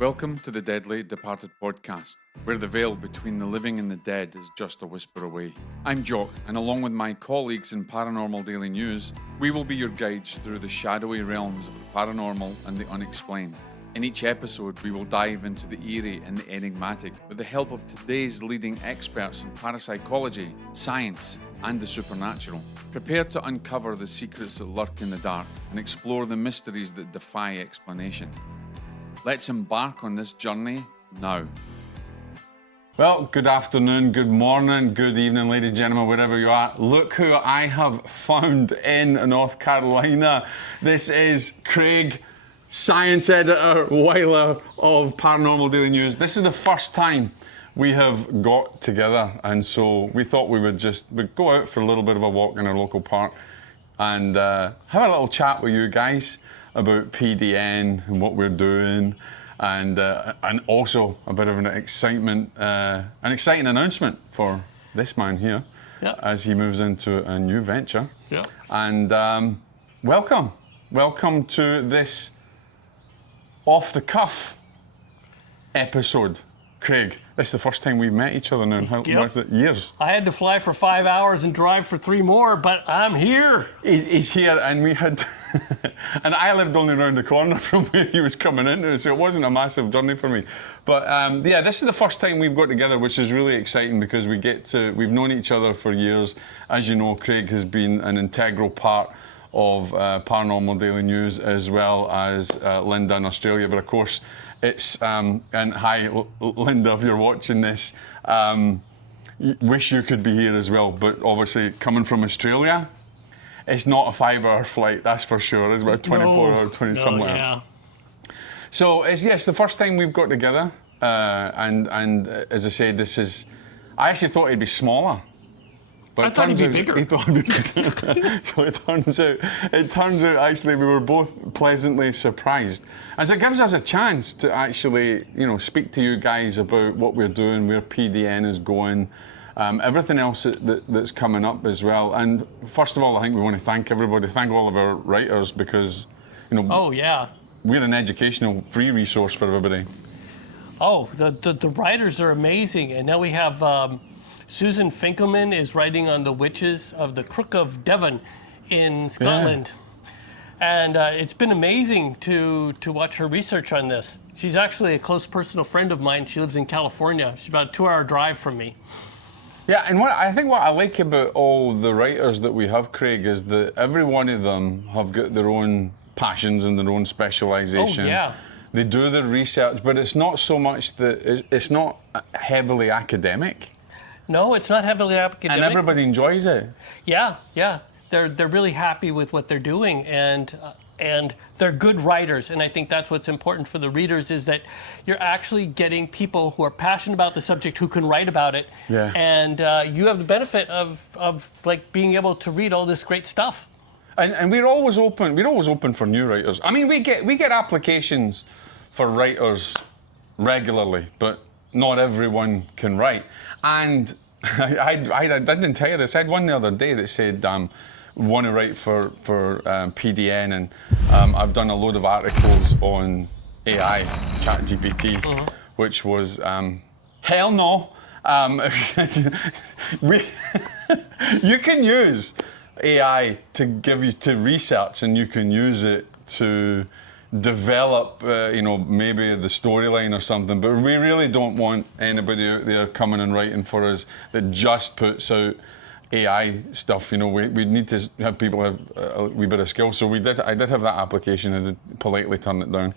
Welcome to the Deadly Departed podcast, where the veil between the living and the dead is just a whisper away. I'm Jock, and along with my colleagues in Paranormal Daily News, we will be your guides through the shadowy realms of the paranormal and the unexplained. In each episode, we will dive into the eerie and the enigmatic with the help of today's leading experts in parapsychology, science, and the supernatural. Prepare to uncover the secrets that lurk in the dark and explore the mysteries that defy explanation. Let's embark on this journey now. Well, good afternoon, good morning, good evening, ladies and gentlemen, wherever you are. Look who I have found in North Carolina. This is Craig, science editor, Weiler of Paranormal Daily News. This is the first time we have got together, and so we thought we'd go out for a little bit of a walk in our local park and have a little chat with you guys about PDN and what we're doing, and also a bit of an exciting announcement for this man here as he moves into a new venture. Yeah. And welcome to this off the cuff episode, Craig. This is the first time we've met each other now. How was it? Years. I had to fly for 5 hours and drive for 3 more, but I'm here. He's here, and we had. And I lived only around the corner from where he was coming into, so it wasn't a massive journey for me. But this is the first time we've got together, which is really exciting because we've known each other for years. As you know, Craig has been an integral part of Paranormal Daily News, as well as Linda in Australia. But of course, it's, and hi Linda, if you're watching this, wish you could be here as well. But obviously, coming from Australia, it's not a 5-hour flight, that's for sure. It's about 24 or 20 somewhere. Yeah. So it's the first time we've got together, and as I said, I actually thought it'd be smaller. But I thought it'd be bigger. He thought it'd be bigger. So it turns out actually we were both pleasantly surprised. And so it gives us a chance to actually, speak to you guys about what we're doing, where PDN is going, everything else that's coming up as well. And first of all, I think we want to thank everybody, thank all of our writers, because, we're an educational free resource for everybody. Oh, the writers are amazing. And now we have Susan Finkelman is writing on the witches of the Crook of Devon in Scotland. Yeah. And it's been amazing to watch her research on this. She's actually a close personal friend of mine. She lives in California. She's about a 2-hour drive from me. Yeah, and what I like about all the writers that we have, Craig, is that every one of them have got their own passions and their own specialisation. Oh, yeah. They do their research, but it's not so much that it's not heavily academic. No, it's not heavily academic. And everybody enjoys it. Yeah. They're really happy with what they're doing, and they're good writers, and I think that's what's important for the readers, is that you're actually getting people who are passionate about the subject who can write about it. Yeah. And you have the benefit of like being able to read all this great stuff. And we're always open. We're always open for new writers. I mean, we get applications for writers regularly, but not everyone can write. And I didn't tell you this. I had one the other day that said, want to write for PDN, and I've done a load of articles on AI, ChatGPT, which was hell no. You can use AI to research, and you can use it to develop, maybe the storyline or something. But we really don't want anybody out there coming and writing for us that just puts out AI stuff. We need to have people have a wee bit of skill. So I did have that application, and did politely turn it down.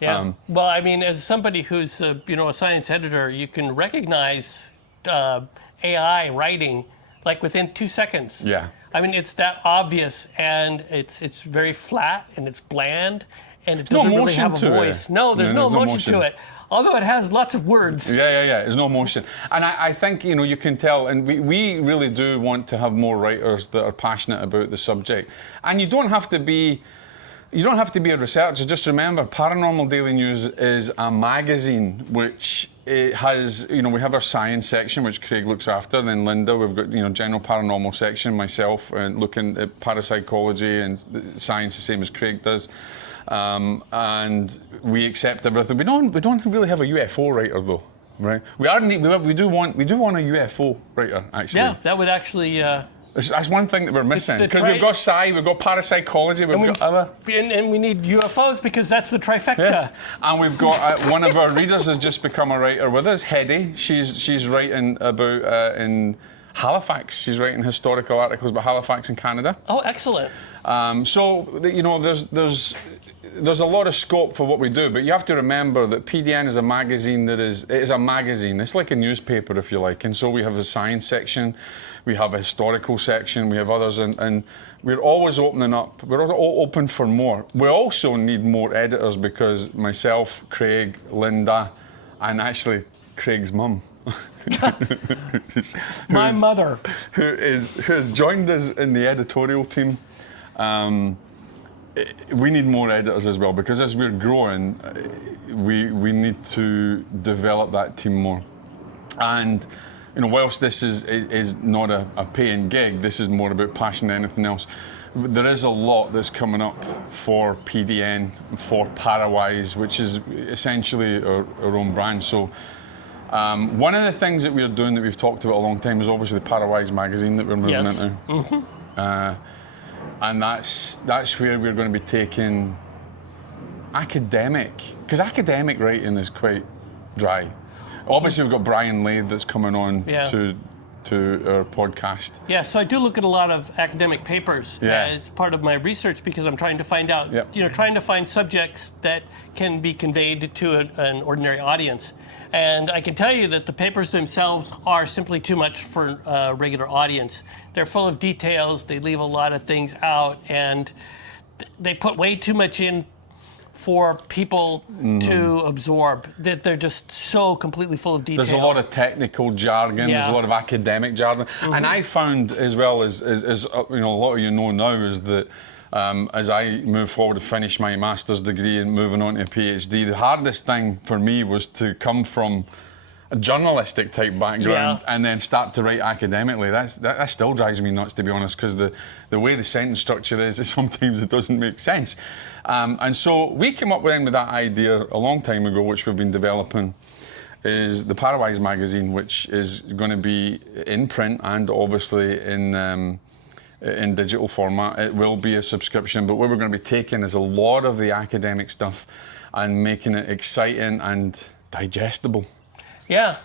Yeah. Well, I mean, as somebody who's a science editor, you can recognize AI writing like within 2 seconds. Yeah. I mean, it's that obvious, and it's very flat, and it's bland, and it doesn't really have a voice. No, there's no emotion to it. Although it has lots of words. Yeah. There's no emotion. And I think, you can tell, and we really do want to have more writers that are passionate about the subject. And you don't have to be a researcher. Just remember, Paranormal Daily News is a magazine which it has, we have our science section, which Craig looks after, and then Linda, we've got, general paranormal section, myself, and looking at parapsychology and science the same as Craig does. and we accept everything. We don't really have a UFO writer though, right? We do want a UFO writer actually. Yeah, that would actually. That's one thing that we're missing, because we've got we've got parapsychology, got other... And we need UFOs because that's the trifecta. Yeah. And we've got, one of our readers has just become a writer with us, Hedy. She's writing about, in Halifax, she's writing historical articles about Halifax in Canada. Oh, excellent. So, you know, there's a lot of scope for what we do, but you have to remember that PDN is a magazine it is a magazine. It's like a newspaper, if you like. And so we have a science section, we have a historical section, we have others, and we're always opening up. We're all open for more. We also need more editors because myself, Craig, Linda, and actually Craig's mum. My mother. Who has joined us in the editorial team. We need more editors as well, because as we're growing, we need to develop that team more. And you know, whilst this is not a paying gig, this is more about passion than anything else. There is a lot that's coming up for PDN, for ParaWise, which is essentially our own brand. So one of the things that we're doing that we've talked about a long time is obviously the ParaWise magazine that we're moving into. Mm-hmm. And that's where we're going to be taking academic, because academic writing is quite dry. Obviously, we've got Brian Lathe that's coming on to our podcast. Yeah, so I do look at a lot of academic papers as part of my research, because I'm trying to find out, trying to find subjects that can be conveyed to an ordinary audience. And I can tell you that the papers themselves are simply too much for a regular audience. They're full of details, they leave a lot of things out, and they put way too much in for people to absorb. That they're just so completely full of detail. There's a lot of technical jargon, there's a lot of academic jargon. And I found, as well as you know, a lot of you know now, is that as I move forward to finish my master's degree and moving on to a PhD, the hardest thing for me was to come from a journalistic type background and then start to write academically. That still drives me nuts, to be honest, because the way the sentence structure is, sometimes it doesn't make sense. And so we came up with that idea a long time ago, which we've been developing, is the ParaWise magazine, which is going to be in print and obviously in digital format. It will be a subscription, but what we're going to be taking is a lot of the academic stuff and making it exciting and digestible. Yeah.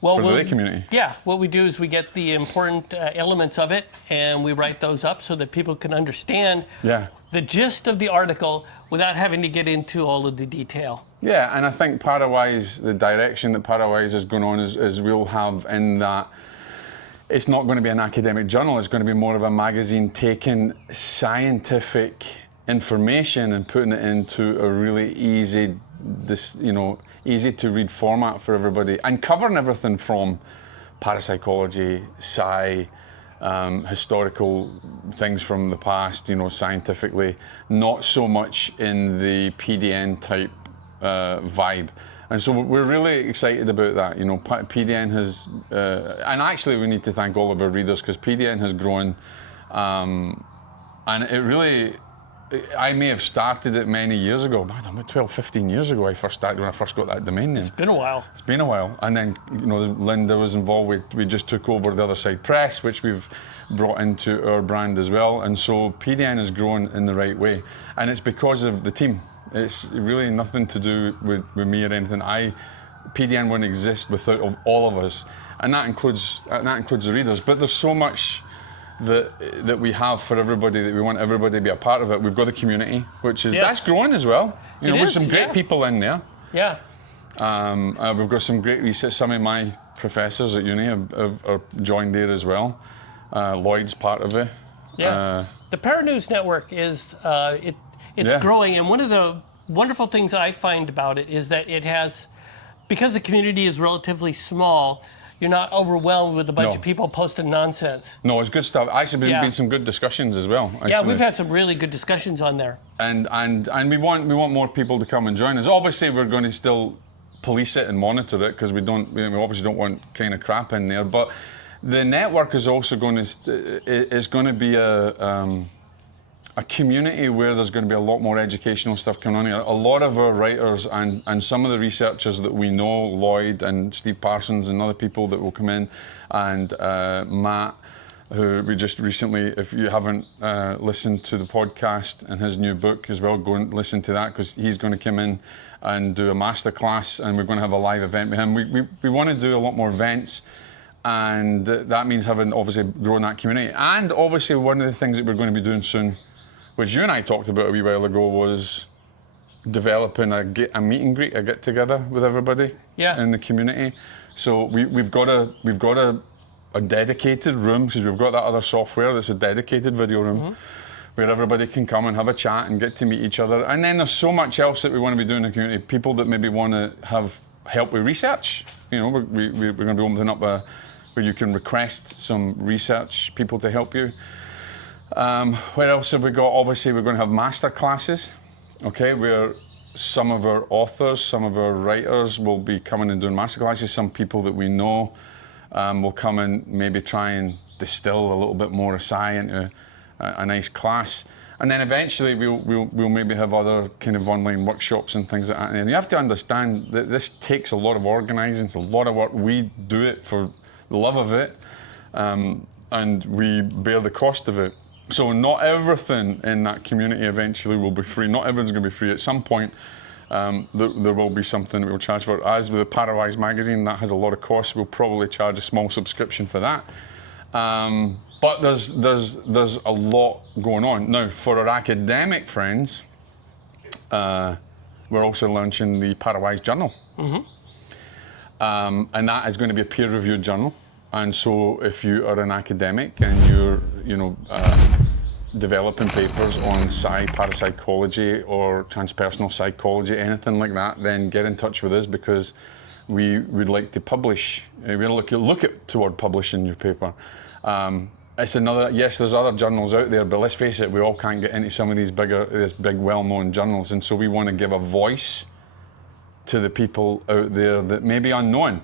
Well, for the lay community. Yeah, what we do is we get the important elements of it and we write those up so that people can understand the gist of the article without having to get into all of the detail. Yeah, and I think ParaWise, the direction that ParaWise is going on is we'll have in that it's not going to be an academic journal, it's going to be more of a magazine taking scientific information and putting it into a really easy to read format for everybody, and covering everything from parapsychology, historical things from the past, scientifically, not so much in the PDN type vibe. And so we're really excited about that. PDN has, and actually we need to thank all of our readers, because PDN has grown, and it really, I may have started it many years ago, about 12, 15 years ago I first started, when I first got that domain name. It's been a while. It's been a while. And then, Linda was involved. We just took over the Other Side Press, which we've brought into our brand as well. And so PDN has grown in the right way. And it's because of the team. It's really nothing to do with me or anything. PDN wouldn't exist without all of us. And that includes the readers. But there's so much that we have for everybody, that we want everybody to be a part of it. We've got the community, which is that's growing as well. With some great people in there. Yeah. We've got some great research. Some of my professors at uni have joined there as well. Lloyd's part of it. Yeah. The Paranews Network is it's growing, and one of the wonderful things I find about it is that it has, because the community is relatively small, you're not overwhelmed with a bunch of people posting nonsense. No, it's good stuff. Actually, there's been some good discussions as well. Actually. Yeah, we've had some really good discussions on there. And we want more people to come and join us. Obviously, we're going to still police it and monitor it, because we obviously don't want kind of crap in there. But the network is also going to be a community where there's going to be a lot more educational stuff coming on here. A lot of our writers and some of the researchers that we know, Lloyd and Steve Parsons and other people that will come in, and Matt, who we just recently, if you haven't listened to the podcast and his new book as well, go and listen to that, because he's going to come in and do a masterclass, and we're going to have a live event with him. We want to do a lot more events, and that means having, obviously, growing that community. And obviously one of the things that we're going to be doing soon, which you and I talked about a wee while ago, was developing a meet and greet, a get together with everybody in the community. So we've got a dedicated room, because we've got that other software that's a dedicated video room where everybody can come and have a chat and get to meet each other. And then there's so much else that we want to be doing in the community. People that maybe want to have help with research. You know, we're going to be opening up where you can request some research people to help you. What else have we got? Obviously, we're going to have masterclasses, okay, where some of our authors, some of our writers will be coming and doing masterclasses. Some people that we know will come and maybe try and distill a little bit more aside into a nice class. And then eventually we'll maybe have other kind of online workshops and things like that. And you have to understand that this takes a lot of organising, it's a lot of work. We do it for the love of it, and we bear the cost of it. So not everything in that community eventually will be free. Not everyone's going to be free. At some point, there will be something that we'll charge for. As with the ParaWise magazine, that has a lot of costs. We'll probably charge a small subscription for that. But there's a lot going on. Now, for our academic friends, we're also launching the ParaWise journal. And that is going to be a peer-reviewed journal. And so if you are an academic and you're, developing papers on parapsychology or transpersonal psychology, anything like that, then get in touch with us, because we would like to publish. We're look toward publishing your paper. It's another, yes, there's other journals out there, but let's face it, we all can't get into some of these big well-known journals, and so we want to give a voice to the people out there that may be unknown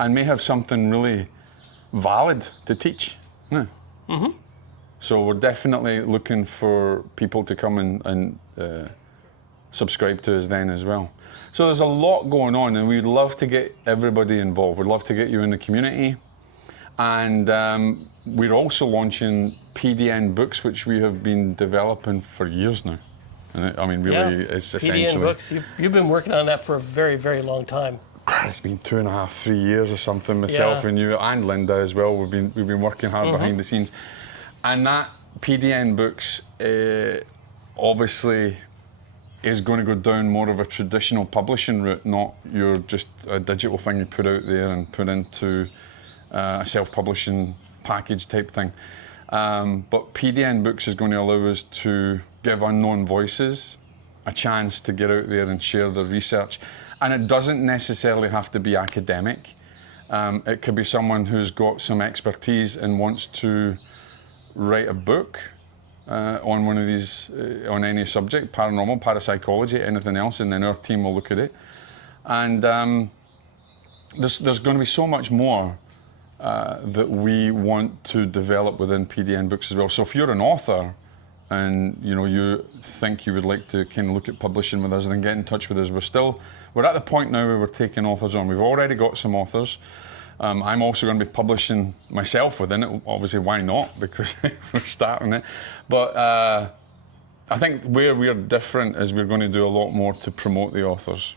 and may have something really valid to teach. Yeah. So we're definitely looking for people to come and subscribe to us then as well. So there's a lot going on, and we'd love to get everybody involved. We'd love to get you in the community. And we're also launching PDN Books, which we have been developing for years now. And I mean, really, it's essentially... PDN Books, you've been working on that for a very, very long time. It's been 2.5, 3 years or something. Myself and you and Linda as well. We've been working hard behind the scenes. And that PDN Books obviously is going to go down more of a traditional publishing route, not your just a digital thing you put out there and put into a self-publishing package type thing. But PDN Books is going to allow us to give unknown voices a chance to get out there and share their research. And it doesn't necessarily have to be academic. It could be someone who's got some expertise and wants to write a book on one of these, on any subject, paranormal, parapsychology, anything else, and then our team will look at it. And there's going to be so much more that we want to develop within PDN Books as well. So if you're an author and you think you would like to kind of look at publishing with us, then get in touch with us. We're at the point now where we're taking authors on. We've already got some authors. I'm also going to be publishing myself within it. Obviously, why not? Because we're starting it. But I think where we're different is we're going to do a lot more to promote the authors.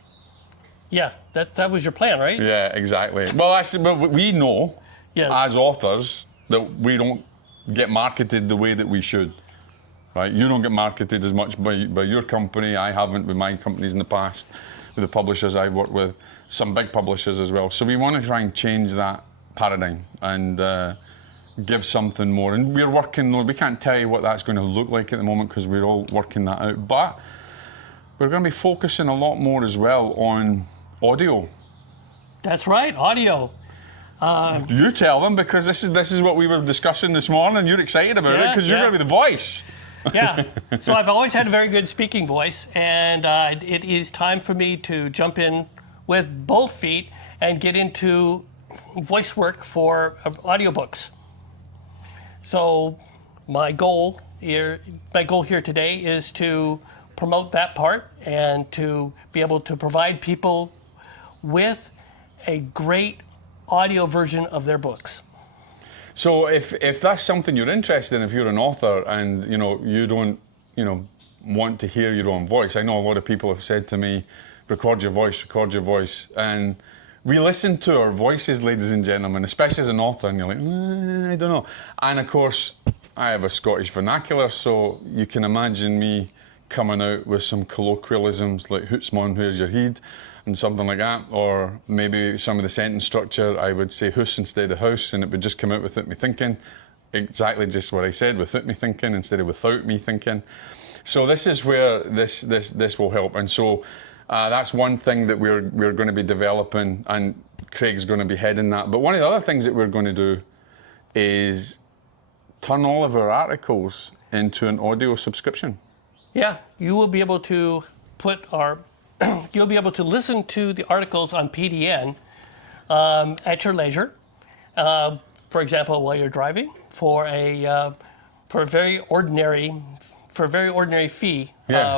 Yeah, that was your plan, right? Yeah, exactly. Well, we know as authors that we don't get marketed the way that we should. Right? You don't get marketed as much by your company. I haven't with my companies in the past, with the publishers I've worked with, some big publishers as well. So we want to try and change that paradigm and give something more. And we're working, we can't tell you what that's going to look like at the moment because we're all working that out. But we're going to be focusing a lot more as well on audio. That's right, audio. You tell them, because this is what we were discussing this morning. You're excited about it because you're going to be the voice. Yeah, so I've always had a very good speaking voice, and it is time for me to jump in with both feet and get into voice work for audiobooks. So my goal My goal here today is to promote that part and to be able to provide people with a great audio version of their books. So if that's something you're interested in, if you're an author and you don't want to hear your own voice, I know a lot of people have said to me, record your voice, and we listen to our voices, ladies and gentlemen, especially as an author, and you're like, I don't know. And of course, I have a Scottish vernacular, so you can imagine me coming out with some colloquialisms like "hoots mon, where's your heed?" and something like that, or maybe some of the sentence structure, I would say hoose instead of house, and it would just come out without me thinking. Exactly just what I said, without me thinking instead of without me thinking. So this is where this will help, and so that's one thing that we're going to be developing, and Craig's going to be heading that. But one of the other things that we're going to do is turn all of our articles into an audio subscription. Yeah, you will be able to you'll be able to listen to the articles on PDN at your leisure. For example, while you're driving, for a very ordinary fee.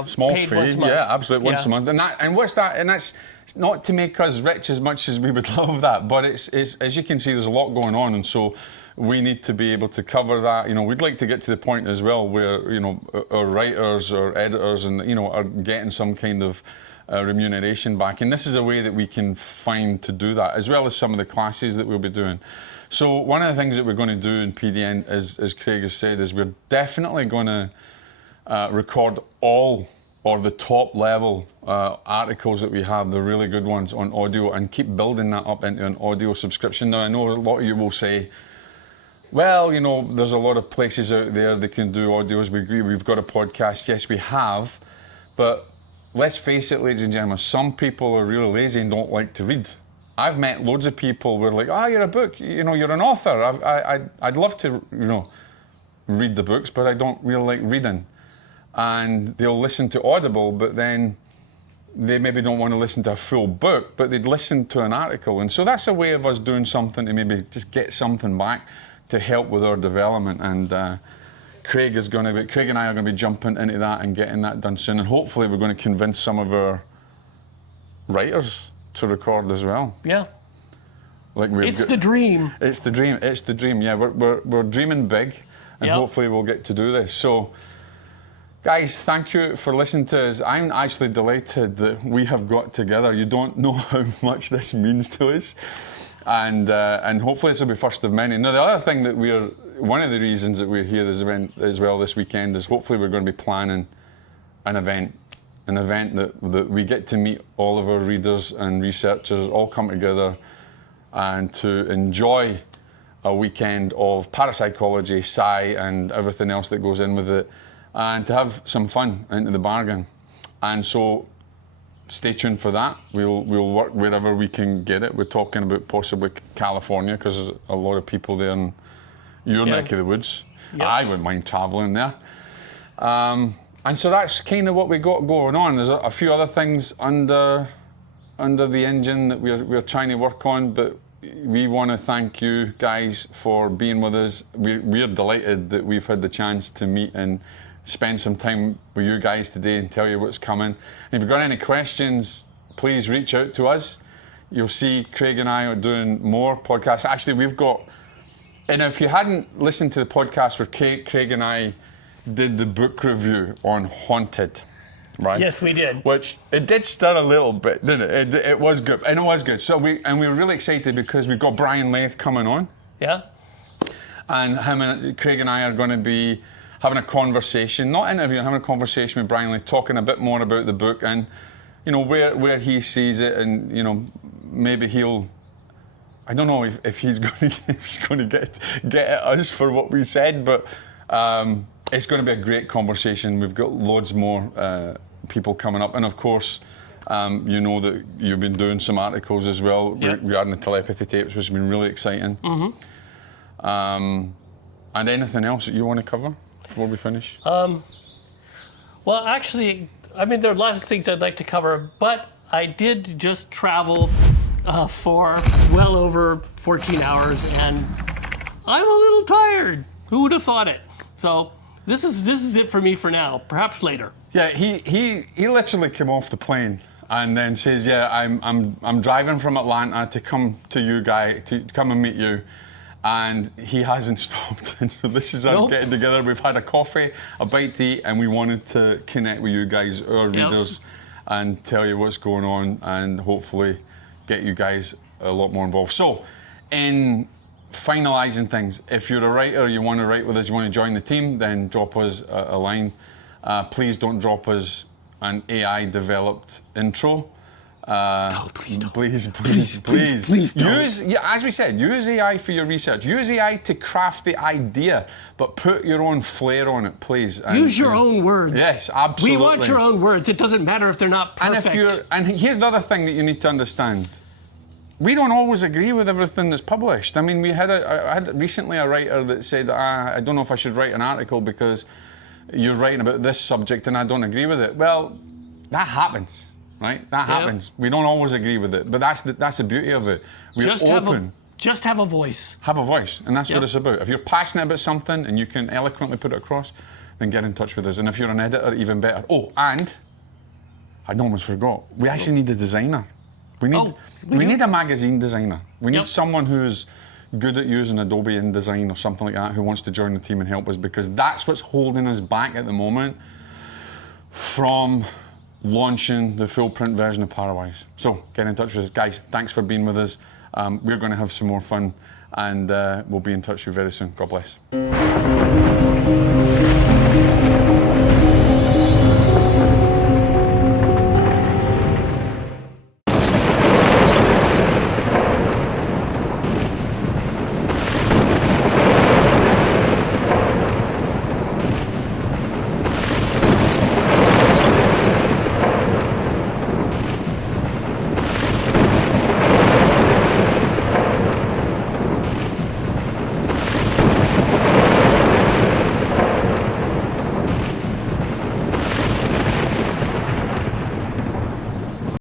Small paid fee. Once a month. Yeah, absolutely, once a month. And what's that? And that's not to make us rich as much as we would love that, but it's as you can see, there's a lot going on, and so we need to be able to cover that. We'd like to get to the point as well where our writers or editors and are getting some kind of remuneration back, and this is a way that we can find to do that, as well as some of the classes that we'll be doing. So one of the things that we're going to do in PDN, as Craig has said, is we're definitely going to record all or the top level articles that we have, the really good ones, on audio, and keep building that up into an audio subscription. Now, I know a lot of you will say, well, there's a lot of places out there that can do audios. We've got a podcast. Yes, we have. But let's face it, ladies and gentlemen, some people are really lazy and don't like to read. I've met loads of people who are like, you're a book, you're an author. I'd love to, read the books, but I don't really like reading. And they'll listen to Audible, but then they maybe don't want to listen to a full book, but they'd listen to an article. And so that's a way of us doing something to maybe just get something back to help with our development. And Craig and I are going to be jumping into that and getting that done soon. And hopefully we're going to convince some of our writers to record as well. Yeah. It's the dream. It's the dream. Yeah, we're dreaming big, and hopefully we'll get to do this. So, guys, thank you for listening to us. I'm actually delighted that we have got together. You don't know how much this means to us. And hopefully this will be first of many. Now, the other thing that one of the reasons that we're here as well this weekend is hopefully we're going to be planning an event that we get to meet all of our readers and researchers, all come together and to enjoy a weekend of parapsychology, sci, and everything else that goes in with it, and to have some fun into the bargain. And so stay tuned for that. We'll work wherever we can get it. We're talking about possibly California, because there's a lot of people there in your neck of the woods. Yep. I wouldn't mind travelling there. And so that's kind of what we got going on. There's a few other things under the engine that we're trying to work on, but we want to thank you guys for being with us. We're delighted that we've had the chance to meet and spend some time with you guys today and tell you what's coming. And if you've got any questions, please reach out to us. You'll see Craig and I are doing more podcasts. Actually, we've got, and if you hadn't listened to the podcast where Craig and I did the book review on Haunted, right? Yes, we did. Which it did stir a little bit, didn't it? It was good, and it was good. So we were really excited because we've got Brian Leith coming on. Yeah. And Craig and I are going to be having a conversation, not interviewing, having a conversation with Brian Leith, talking a bit more about the book and where he sees it, and maybe he'll. I don't know if he's going to get at us for what we said, but. It's going to be a great conversation. We've got loads more people coming up, and of course, that you've been doing some articles as well. Yep. We're adding the telepathy tapes, which has been really exciting. Mm-hmm. And anything else that you want to cover before we finish? Well, actually, there are lots of things I'd like to cover, but I did just travel for well over 14 hours, and I'm a little tired. Who would have thought it? So this is it for me for now. Perhaps later. Yeah, he literally came off the plane and then says, "Yeah, I'm driving from Atlanta to come to you guys to come and meet you," and he hasn't stopped. And so this is us getting together. We've had a coffee, a bite to eat, and we wanted to connect with you guys, our readers, and tell you what's going on, and hopefully get you guys a lot more involved. So, in finalising things, if you're a writer, you want to write with us, you want to join the team, then drop us a line. Please don't drop us an AI-developed intro. No, please don't. Please don't. As we said, use AI for your research. Use AI to craft the idea, but put your own flair on it, please. Use your own words. Yes, absolutely. We want your own words. It doesn't matter if they're not perfect. And here's the other thing that you need to understand. We don't always agree with everything that's published. I mean, I had recently a writer that said, I don't know if I should write an article because you're writing about this subject and I don't agree with it. Well, that happens, right? That happens. We don't always agree with it, but that's the beauty of it. We're open. Just have a voice. Have a voice, and that's what it's about. If you're passionate about something and you can eloquently put it across, then get in touch with us. And if you're an editor, even better. Oh, and I almost forgot. We actually need a designer. We need a magazine designer. We need someone who's good at using Adobe InDesign or something like that, who wants to join the team and help us, because that's what's holding us back at the moment from launching the full print version of ParaWise. So get in touch with us. Guys, thanks for being with us. We're going to have some more fun, and we'll be in touch with you very soon. God bless.